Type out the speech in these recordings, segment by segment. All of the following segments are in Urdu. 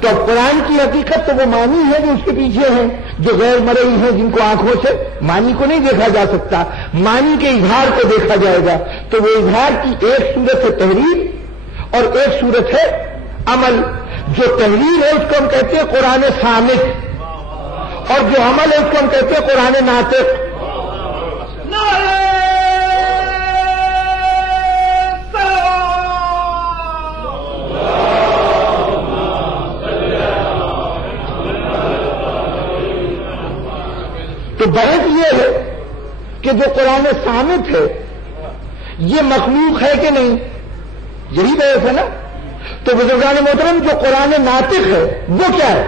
تو اب قرآن کی حقیقت تو وہ معنی ہے جو اس کے پیچھے ہیں، جو غیر مرئی ہیں، جن کو آنکھوں سے معنی کو نہیں دیکھا جا سکتا، معنی کے اظہار کو دیکھا جائے گا۔ تو وہ اظہار کی ایک صورت ہے تحریر اور ایک صورت ہے عمل۔ جو تحریر ہے اس کو ہم کہتے ہیں قرآن صامت، اور جو عمل ہے اس کو ہم کہتے ہیں قرآن ناطق۔ تو بحث یہ ہے کہ جو قرآن صامت ہے یہ مخلوق ہے کہ نہیں، یہی بحث ہے نا۔ تو بزرگان محترم جو قرآن ناطق ہے وہ کیا ہے؟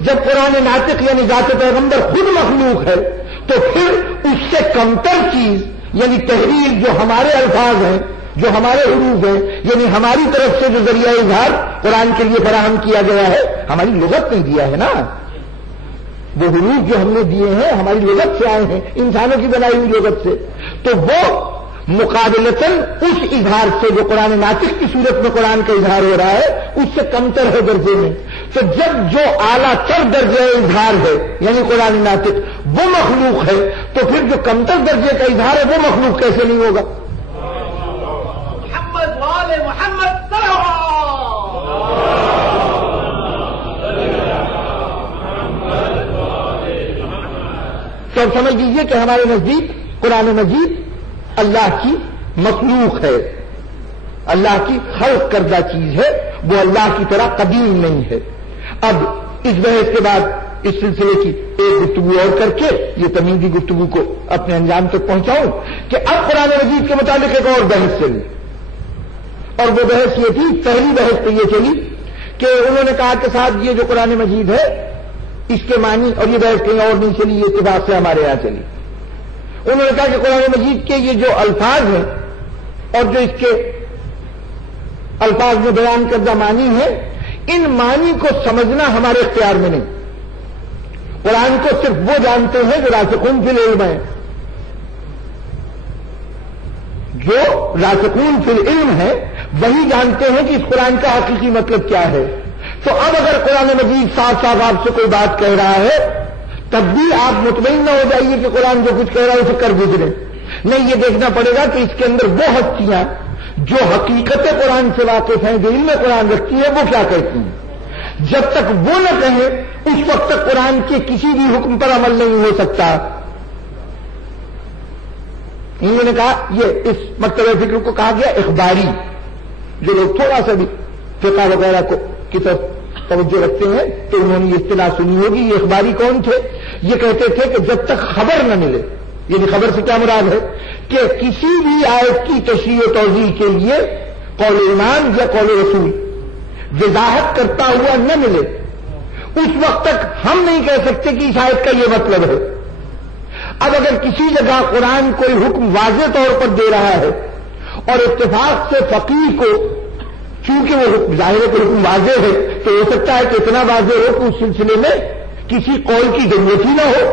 جب قرآن ناطق یعنی ذات پیغمبر خود مخلوق ہے تو پھر اس سے کمتر چیز یعنی تحریر جو ہمارے الفاظ ہیں، جو ہمارے حروف ہیں، یعنی ہماری طرف سے جو ذریعہ اظہار قرآن کے لیے فراہم کیا گیا ہے، ہماری لغت نے دیا ہے نا۔ وہ حروف جو ہم نے دیے ہیں ہماری لغت سے آئے ہیں، انسانوں کی بنائی ہوئی لغت سے، تو وہ مقابلتاً اس اظہار سے جو قرآن ناطق کی صورت میں قرآن کا اظہار ہو رہا ہے اس سے کمتر ہے درجے میں۔ تو جب جو اعلیٰ تر درجے اظہار ہے یعنی قرآن ناطق وہ مخلوق ہے، تو پھر جو کمتر درجے کا اظہار ہے وہ مخلوق کیسے نہیں ہوگا؟ محمد وآل محمد تو اب سمجھ لیجیے کہ ہمارے نزدیک قرآن مجید اللہ کی مخلوق ہے، اللہ کی خلق کردہ چیز ہے، وہ اللہ کی طرح قدیم نہیں ہے۔ اب اس بحث کے بعد اس سلسلے کی ایک گفتگو اور کر کے یہ تمیزی گفتگو کو اپنے انجام تک پہنچاؤں کہ اب قرآن مجید کے متعلق ایک اور بحث چلی، اور وہ بحث یہ تھی، پہلی بحث تو یہ چلی کہ انہوں نے کہا کہ صاحب یہ جو قرآن مجید ہے اس کے معنی، اور یہ بحث کہیں اور نہیں چلی، یہ اتفاق سے ہمارے یہاں چلی۔ انہوں نے کہا کہ قرآن مجید کے یہ جو الفاظ ہیں اور جو اس کے الفاظ میں بیان کردہ معنی ہے، ان معنی کو سمجھنا ہمارے اختیار میں نہیں۔ قرآن کو صرف وہ جانتے ہیں جو راسخون فی العلم ہیں، جو راسخون فی العلم ہے وہی جانتے ہیں کہ اس قرآن کا حقیقی مطلب کیا ہے۔ تو اب اگر قرآن مجید صاف صاف آپ سے کوئی بات کہہ رہا ہے تب بھی آپ مطمئن نہ ہو جائیے کہ قرآن جو کچھ کہہ رہا ہے اسے کر گزرے، نہیں، یہ دیکھنا پڑے گا کہ اس کے اندر وہ ہستیاں جو حقیقت قرآن سے واقف ہیں، جو علم قرآن رکھتی ہیں، وہ کیا کہتی ہیں۔ جب تک وہ نہ کہیں اس وقت تک قرآن کے کسی بھی حکم پر عمل نہیں ہو سکتا۔ انہوں نے کہا یہ اس مکتبہ فکر کو کہا گیا اخباری۔ جو لوگ تھوڑا سا بھی فقہ وغیرہ کو کی طرف توجہ رکھتے ہیں تو انہوں نے یہ اصطلاح سنی ہوگی۔ یہ اخباری کون تھے؟ یہ کہتے تھے کہ جب تک خبر نہ ملے، یعنی خبر سے کیا مراد ہے کہ کسی بھی آیت کی تشریح و توضیح کے لیے قول امام یا قول رسول وضاحت کرتا ہوا نہ ملے، اس وقت تک ہم نہیں کہہ سکتے کہ اس آیت کا یہ مطلب ہے۔ اب اگر کسی جگہ قرآن کوئی حکم واضح طور پر دے رہا ہے اور اتفاق سے فقیہ کو، چونکہ وہ ظاہر ہے کہ حکم واضح ہے، تو ہو سکتا ہے کہ اتنا واضح ہو کہ اس سلسلے میں کسی قول کی ضرورت ہی نہ ہو،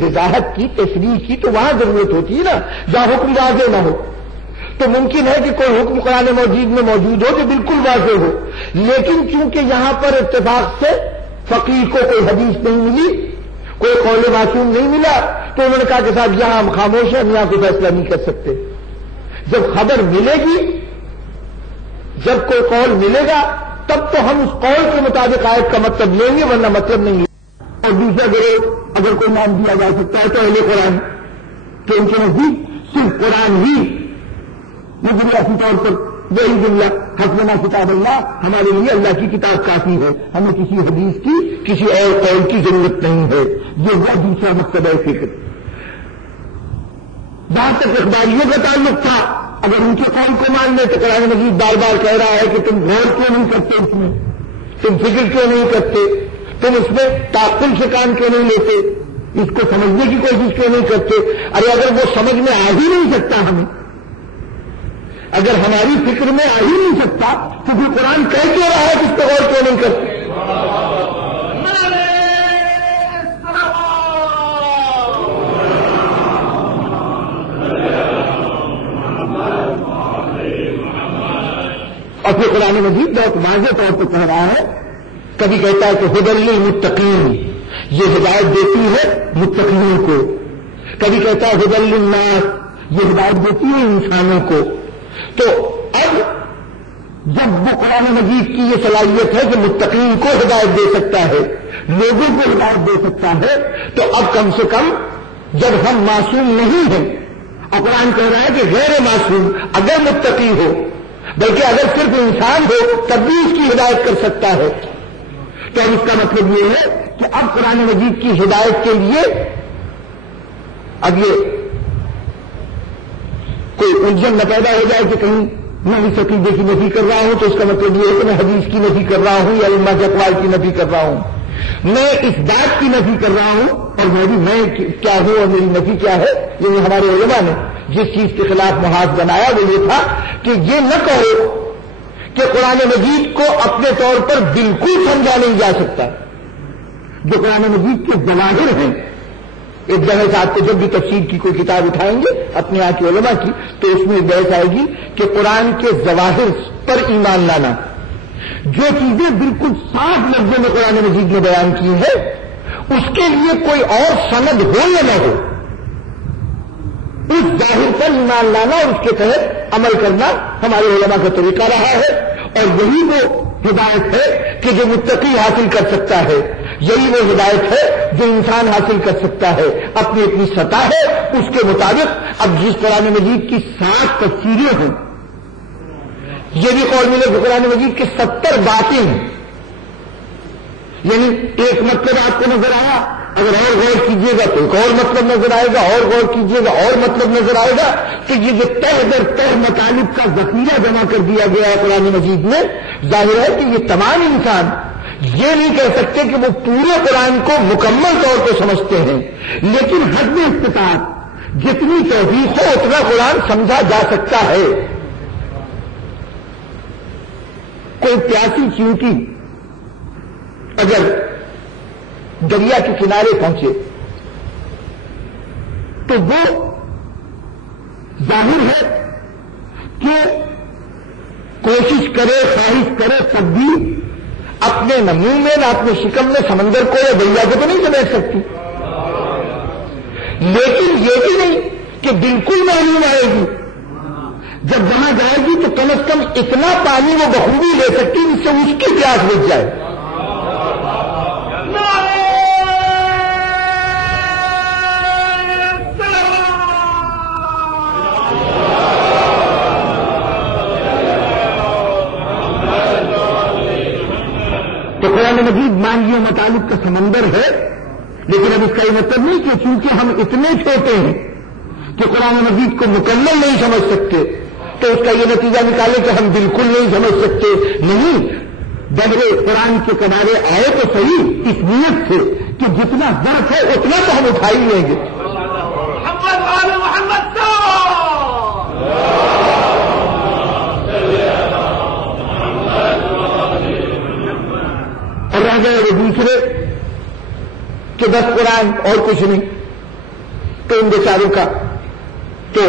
وضاحت کی، تشریح کی تو وہاں ضرورت ہوتی ہے نا جہاں حکم واضح نہ ہو۔ تو ممکن ہے کہ کوئی حکم قرآن مجید میں موجود ہو جو بالکل واضح ہو، لیکن چونکہ یہاں پر اتفاق سے فقیہ کو کوئی حدیث نہیں ملی، کوئی قول معصوم نہیں ملا، تو انہوں نے کہا کہ صاحب یہاں ہم خاموش ہیں، ہم یہاں کوئی فیصلہ نہیں کر سکتے۔ جب خبر ملے گی، جب کوئی قول ملے گا تب تو ہم اس قول کے مطابق آیت کا مطلب لیں گے، ورنہ مطلب نہیں لیں۔ اور دوسرا گروہ اگر کوئی نام دیا جا سکتا ہے تو اہل قرآن، کہ ان کے نزدیک صرف قرآن ہی بنیادی طور پر وہی جملہ حسبنا کتاب اللہ، ہمارے لیے اللہ کی کتاب کافی ہے، ہمیں کسی حدیث کی، کسی اور قول کی ضرورت نہیں ہے۔ یہ وہ دوسرا مقصد ہے فکر۔ جہاں تک اخباریوں کا تعلق تھا، اگر ان کے قول کو مان لیں تو قرآن مجید بار بار کہہ رہا ہے کہ تم غور کیوں نہیں کرتے، اس میں تم فکر کیوں نہیں کرتے، تم اس میں تعقل سے کام کیوں نہیں لیتے، اس کو سمجھنے کی کوشش کیوں نہیں کرتے۔ ارے اگر وہ سمجھ میں آ ہی نہیں سکتا، ہمیں اگر ہماری فکر میں آ ہی نہیں سکتا تو پھر قرآن کہہ کیوں رہا ہے کہ اس پہ غور کیوں نہیں کرتے۔ اور پھر قرآن مجید بہت واضح طور پر کہہ رہا ہے، کبھی کہتا ہے کہ ھدی للمتقین، یہ ہدایت دیتی ہے متقین کو، کبھی کہتا ہے ھدی للناس، یہ ہدایت دیتی ہے انسانوں کو۔ تو اب جب وہ قرآن مجید کی یہ صلاحیت ہے کہ متقین کو ہدایت دے سکتا ہے، لوگوں کو ہدایت دے سکتا ہے، تو اب کم سے کم جب ہم معصوم نہیں ہیں، اور قرآن کہہ رہا ہے کہ غیر معصوم اگر متقی ہو، بلکہ اگر صرف انسان ہو تب بھی اس کی ہدایت کر سکتا ہے، تو اب اس کا مطلب یہ ہے کہ اب قرآن مجید کی ہدایت کے لیے اب یہ کوئی الجھن نہ پیدا ہو جائے کہ کہیں میں اس عقیدے کی نفی کر رہا ہوں تو اس کا مطلب یہ ہے کہ میں حدیث کی نفی کر رہا ہوں یا علماء کے اقوال کی نفی کر رہا ہوں۔ میں اس بات کی نفی کر رہا ہوں، اور میں کیا ہوں اور میری نفی کیا ہے، یعنی ہمارے علماء نے جس چیز کے خلاف محاذ بنایا وہ یہ تھا کہ یہ نہ کہو کہ قرآن مجید کو اپنے طور پر بالکل سمجھا نہیں جا سکتا، جو قرآن مجید کے ظواہر ہیں۔ ایک بحث آپ کو جب بھی تفسیر کی کوئی کتاب اٹھائیں گے اپنے یہاں کے علماء کی، تو اس میں ایک بحث آئے گی کہ قرآن کے ظواہر پر ایمان لانا، جو چیزیں بالکل صاف لفظوں میں قرآن مجید نے بیان کی ہے، اس کے لیے کوئی اور سند ہو یا نہ ہو، اس ظاہر پر ایمان لانا اور اس کے تحت عمل کرنا ہمارے علماء کا طریقہ رہا ہے، اور یہی وہ ہدایت ہے کہ جو متقی حاصل کر سکتا ہے، یہی وہ ہدایت ہے جو انسان حاصل کر سکتا ہے، اپنی اپنی سطح ہے اس کے مطابق۔ اب جس قرآن مجید کی 7 تفسیریں ہیں، یہ بھی قول ملے کہ قرآن مجید کے 70 باتیں ہیں، یعنی ایک مطلب آپ کو نظر آیا، اگر اور غور کیجیے گا تو ایک اور مطلب نظر آئے گا، اور غور کیجیے گا اور مطلب نظر آئے گا، کہ یہ جو تہ در تہ مطالب کا ذخیرہ جمع کر دیا گیا ہے قرآن مجید میں، ظاہر ہے کہ یہ تمام انسان یہ نہیں کہہ سکتے کہ وہ پورے قرآن کو مکمل طور پہ سمجھتے ہیں، لیکن حد استطاعت جتنی توفیق ہو اتنا قرآن سمجھا جا سکتا ہے۔ کوئی پیاسی چیونٹی اگر دریا کے کنارے پہنچے تو وہ ظاہر ہے کہ کوشش کرے، خواہش کرے، تب بھی اپنے نہ منہ میں نہ اپنے شکم میں سمندر کو یا دریا کو تو نہیں سمیٹ سکتی، لیکن یہ بھی نہیں کہ بالکل معلوم آئے گی، جب وہاں جائے گی تو کم از کم اتنا پانی وہ بخوبی لے سکتی جس سے اس کی پیاس بجھ جائے۔ تو قرآن مجید مانگی و مطالب کا سمندر ہے، لیکن اب اس کا یہ مطلب نہیں کہ چونکہ ہم اتنے چھوٹے ہیں کہ قرآن مجید کو مکمل نہیں سمجھ سکتے تو اس کا یہ نتیجہ نکالے کہ ہم بالکل نہیں سمجھ سکتے، نہیں، بحر قرآن کے کنارے آئے تو صحیح اس نیت سے کہ جتنا ظرف ہے اتنا تو ہم اٹھا ہی لیں گے۔ اور رہ گئے وہ دوسرے کہ بس قرآن اور کچھ نہیں، تو ان بیچاروں کا تو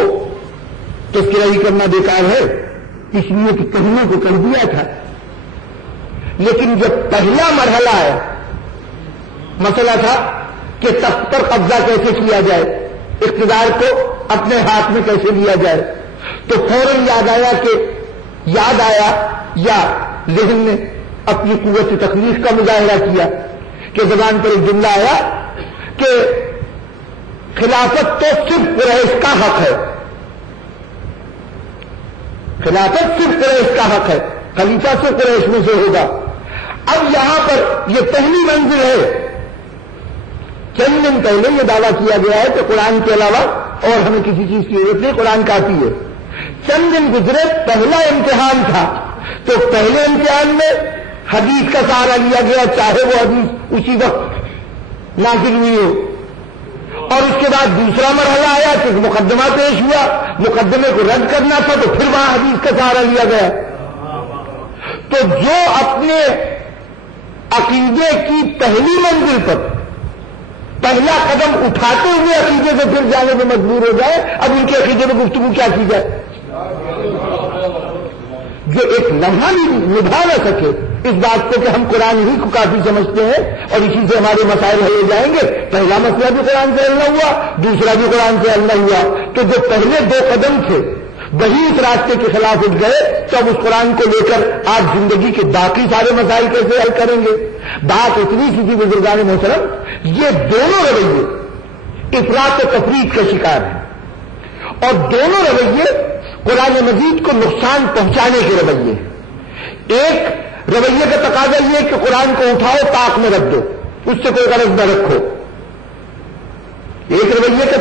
تذکرہ ہی کرنا بیکار ہے، اس لیے کہ کہنے کو کر دیا تھا، لیکن جب پہلا مرحلہ آیا، مسئلہ تھا کہ تخت پر قبضہ کیسے کیا جائے، اقتدار کو اپنے ہاتھ میں کیسے لیا جائے، تو فوراً یاد آیا یا ذہن میں اپنی قوت تخلیق کا مظاہرہ کیا کہ زبان پر ایک جملہ آیا کہ خلافت تو صرف قریش کا حق ہے، خلافت صرف قریش کا حق ہے، خلیفہ صرف قریش میں سے ہوگا۔ اب یہاں پر یہ پہلی منزل ہے، چند دن پہلے یہ دعویٰ کیا گیا ہے کہ قرآن کے علاوہ اور ہمیں کسی چیز کی ضرورت نہیں، قرآن کافی ہے۔ چند دن گزرے، پہلا امتحان تھا، تو پہلے امتحان میں حدیث کا سہارا لیا گیا، چاہے وہ حدیث اسی وقت نازل ہوئی ہو، اور اس کے بعد دوسرا مرحلہ آیا کہ مقدمہ پیش ہوا، مقدمے کو رد کرنا تھا تو پھر وہاں حدیث کا سہارا لیا گیا۔ تو جو اپنے عقیدے کی پہلی منزل پر پہلا قدم اٹھاتے ہوئے عقیدے سے پھر جانے میں مجبور ہو جائے، اب ان کے عقیدے میں گفتگو کیا کی جائے؟ جو ایک لمحہ بھی نبھا نہ سکے اس بات کو کہ ہم قرآن ہی کو کافی سمجھتے ہیں اور اسی سے ہمارے مسائل حل ہو جائیں گے. پہلا مسئلہ بھی قرآن سے حل نہ ہوا, دوسرا بھی قرآن سے حل نہ ہوا, تو جو پہلے 2 قدم تھے وہی اس راستے کے خلاف اٹھ گئے, تو اب اس قرآن کو لے کر آج زندگی کے باقی سارے مسائل کیسے حل کریں گے؟ بات اتنی سی تھی بزرگان محترم, یہ دونوں رویے افراط و تفریط کا شکار ہیں اور دونوں رویے قرآن مجید کو نقصان پہنچانے کے رویے. ایک رویے کا تقاضا یہ کہ قرآن کو اٹھاؤ طاق میں رکھ دو, اس سے کوئی غرض نہ رکھو. ایک رویے کا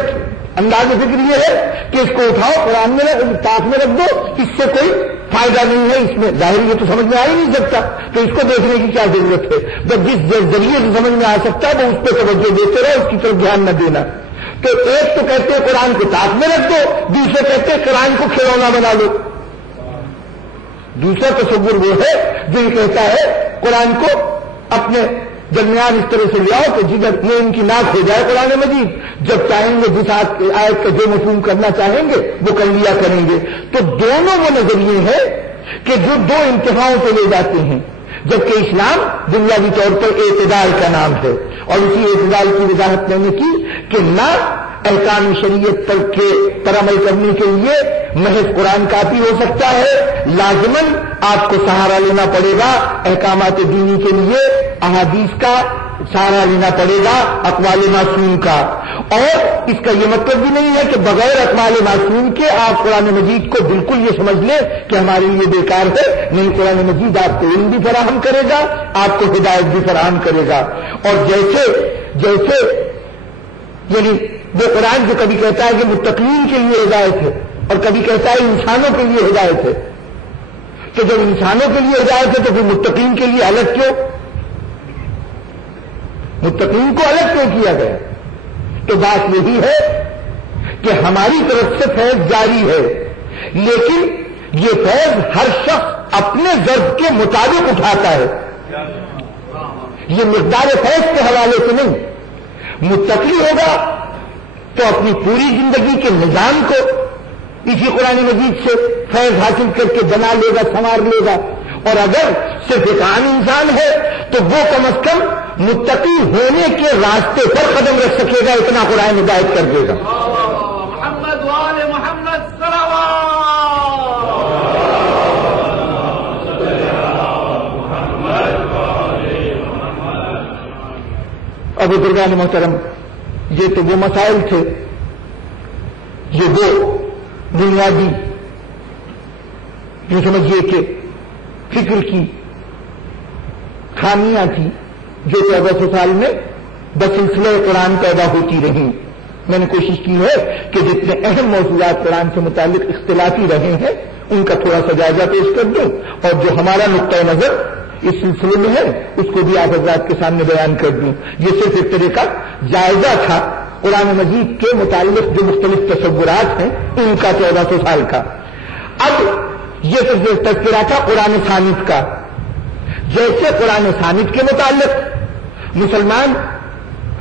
انداز فکر یہ ہے کہ اس کو اٹھاؤ قرآن میں طاق میں رکھ دو, اس سے کوئی فائدہ نہیں ہے, اس میں ظاہر یہ تو سمجھ میں آ ہی نہیں سکتا, تو اس کو دیکھنے کی کیا ضرورت ہے؟ جب جس ذریعے سے سمجھ میں آ سکتا ہے وہ اس پہ توجہ دیتے رہو, اس کی طرف دھیان نہ دینا. تو ایک تو کہتے ہیں قرآن کو طاق میں رکھ دو, دوسرے کہتے ہیں قرآن کو کھلونا بنا لو. دوسرا تصور وہ ہے جو یہ کہتا ہے قرآن کو اپنے درمیان اس طرح سے لے آؤ کہ جدھر میں ان کی ناک ہو جائے قرآن مجید, جب چاہیں گے جس آیت کا جو مفہوم کرنا چاہیں گے وہ کر لیا کریں گے. تو دونوں وہ نظریے ہیں کہ جو 2 انتہاؤں پہ لے جاتے ہیں, جبکہ اسلام بنیادی طور پر اعتدال کا نام ہے. اور اسی اعتدال کی وضاحت میں نے کی کہ نہ احکام شریعت پر عمل کرنے کے لیے محض قرآن کافی ہو سکتا ہے, لازماً آپ کو سہارا لینا پڑے گا احکامات دینی کے لیے, احادیث کا سہارا لینا پڑے گا, اقوال معصوم کا. اور اس کا یہ مطلب بھی نہیں ہے کہ بغیر اقوال معصوم کے آپ قرآن مجید کو بالکل یہ سمجھ لیں کہ ہمارے لیے بیکار ہے. نہیں, قرآن مجید آپ کو علم بھی فراہم کرے گا, آپ کو ہدایت بھی فراہم کرے گا. اور جیسے یعنی وہ قرآن جو کبھی کہتا ہے کہ متقین کے لیے ہدایت ہے اور کبھی کہتا ہے انسانوں کے لیے ہدایت ہے, تو جب انسانوں کے لیے ہدایت ہے تو پھر متقین کے لیے الگ کیوں؟ متقین کو الگ کیوں کیا گیا؟ تو بات یہی ہے کہ ہماری طرف سے فیض جاری ہے, لیکن یہ فیض ہر شخص اپنے ضرب کے مطابق اٹھاتا ہے. یہ مقدار فیض کے حوالے سے نہیں. متقی ہوگا تو اپنی پوری زندگی کے نظام کو اسی قرآن مجید سے فیض حاصل کر کے بنا لے گا, سنوار لے گا. اور اگر صرف ایک عام انسان ہے تو وہ کم از کم متقی ہونے کے راستے پر قدم رکھ سکے گا, اتنا قرآن ہدایت کر دے گا. محمد وآل محمد صلوات. اب بزرگان محترم, یہ تو وہ مسائل تھے, یہ وہ بنیادی جو سمجھیے کہ فکر کی خامیاں تھیں جو 1400 سال میں بسلسلہ قرآن پیدا ہوتی رہیں. میں نے کوشش کی ہے کہ جتنے اہم موضوعات قرآن سے متعلق اختلافی رہے ہیں ان کا تھوڑا سا جائزہ پیش کر دوں, اور جو ہمارا نقطۂ نظر اس سلسلے میں ہے اس کو بھی آپ حضرات کے سامنے بیان کر دوں. یہ صرف ایک طرح کا جائزہ تھا قرآن مجید کے متعلق جو مختلف تصورات ہیں ان کا 1400 سال کا. اب یہ صرف تذکرہ تھا قرآن ثانوی کا. جیسے قرآن ثانوی کے متعلق مسلمان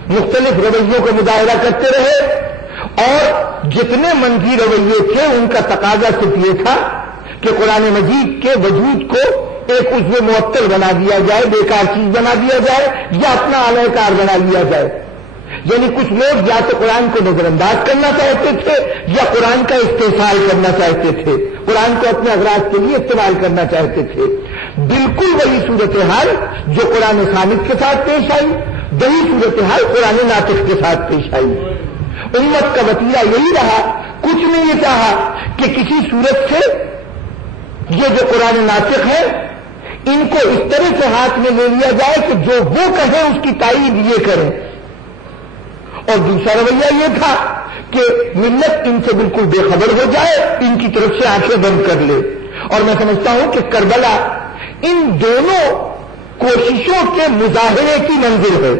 مختلف رویوں کا مظاہرہ کرتے رہے اور جتنے منفی رویے تھے ان کا تقاضا صرف یہ تھا کہ قرآن مجید کے وجود کو ایک عضو معطل بنا دیا جائے, بیکار چیز بنا دیا جائے یا اپنا اعلی کار بنا لیا جائے. یعنی کچھ لوگ یا تو قرآن کو نظر انداز کرنا چاہتے تھے یا قرآن کا استحصال کرنا چاہتے تھے, قرآن کو اپنے اغراض کے لیے استعمال کرنا چاہتے تھے. بالکل وہی صورتحال جو قرآن ثانوی کے ساتھ پیش آئی, وہی صورتحال قرآن ناطق کے ساتھ پیش آئی. امت کا وتیرہ یہی رہا, کچھ نے یہ چاہا کہ کسی صورت سے یہ جو قرآن ناطق ہے ان کو اس طرح سے ہاتھ میں لے لیا جائے کہ جو وہ کہیں اس کی تائید یہ کریں. اور دوسرا رویہ یہ تھا کہ ملت ان سے بالکل بے خبر ہو جائے, ان کی طرف سے آنکھیں بند کر لے. اور میں سمجھتا ہوں کہ کربلا ان دونوں کوششوں کے مظاہرے کی منزل ہے.